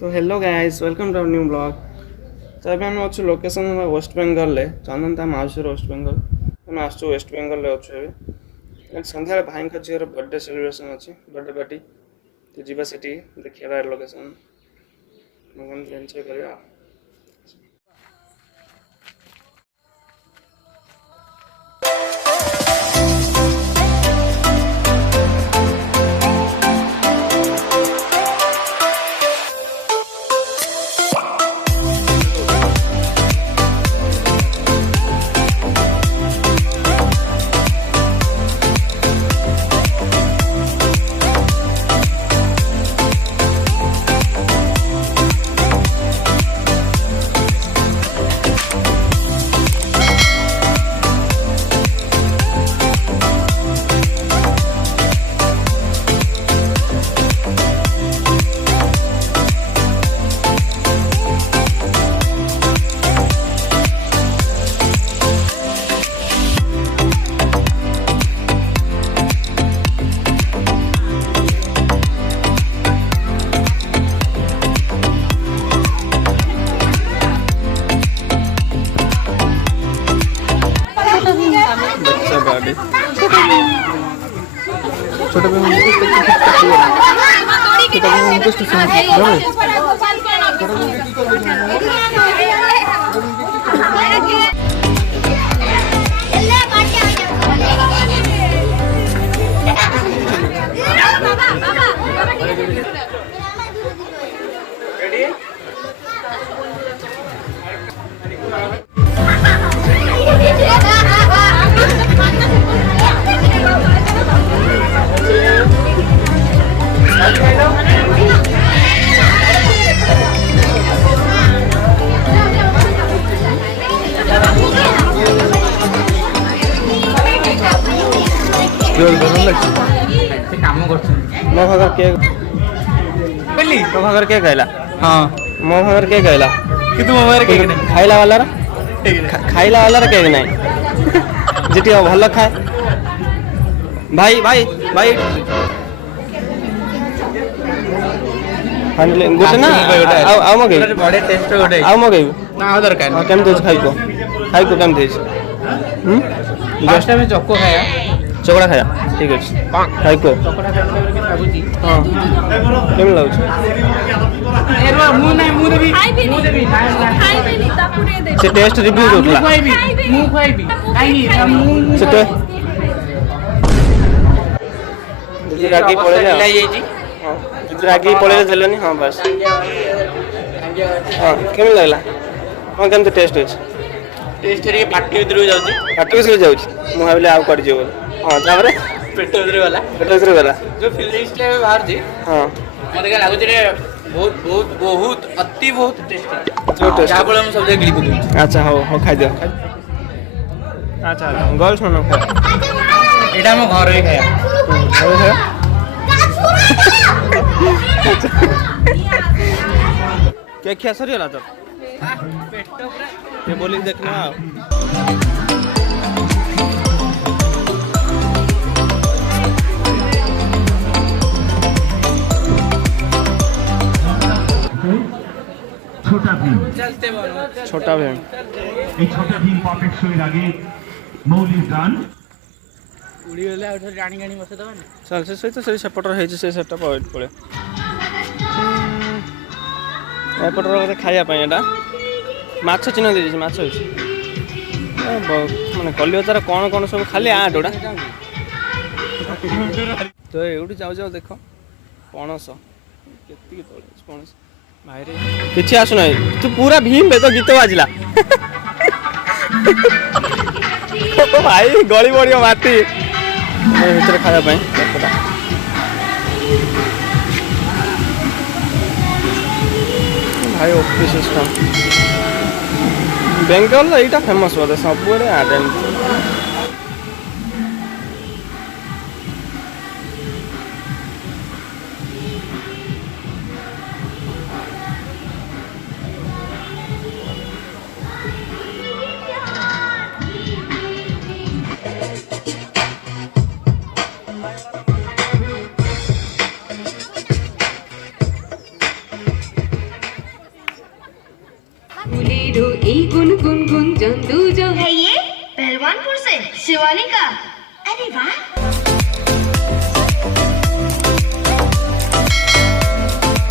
तो hello guys welcome to new blog. तो अभी हम अच्छे लोकेशन वेस्ट बेंगल ले चंदन ता माउसी वेस्ट बेंगल हम आसु वेस्ट बेंगल ले अच्छे अभी संध्या भाई का झीर बर्थडे सेलिब्रेशन अच्छे बर्थडे पार्टी तो जीवा सेठी देखिए लोकेशन एंजॉय करिया। छोटा भी मो भागर के पहली तो भागर के कहला हां मो भागर के कहला कि तू मोबाइल के नहीं खाइला वाला रा खाइला वाला रा के नहीं जेटी भलो खाए भाई भाई भाई हांडले गोटे ना आ मगे बड़े टेस्ट गोटे आ मगे ना आ दरकार केम तो खाइ को केम देस लास्ट टाइम चक्को खाया चोकड़ा खाया ठीक है खाइ को चोकड़ा खाया के लागुची हां केम लागुची एरवा मु देबी खाइ भी तापुरे दे से टेस्ट रिव्यू करला मु खाइबी काई से तो जल्दी आगे पड़े जा हां जल्दी आगे पड़े देलनी हां बस हां केम लागला हां केम तो टेस्ट रे पाटी उधर जाउची मु भाबले आ कर जेबो हां तारे पेट उधर वाला जो फिलिंग्स ले बाहर जी हां मते का लागु रे बहुत अति बहुत टेस्टी जा बोले हम सब जगह गिली को अच्छा हो खाइ दियो अच्छा गर्ल सुनो एटा हम घर रे खाया क्या क्या सरी होला तो पेट पूरा ये बोली देखना छोटा भीम छोटा भीम এই छोटा भीम परफेक्ट শোয়ের আগে মৌলিক গান उड़ी वाला उठो रानी गानी बसे दबा चल से सही तो सही सपोर्टर है जे से सेटअप पॉइंट पड़े ए पटर रे खाया पय एटा माछ चिन्ह दे जे माछ होछि माने कलियो तार कोन सब खाली आटोडा तो एउडी जाऊ देखो पणस केति पणस भाई रे किछि आसु नै तू पूरा भीम बे तो गीत बाजला भाई गली बड़ियो माटी भीतर खाया पाए भाई ऑफिस सिस्टम बेंगल एटा फेमस बोले सब बड़े आडेन गुन गुन गुन जंदू जंग है ये पहलवानपुर से शिवानी का। अरे वाह।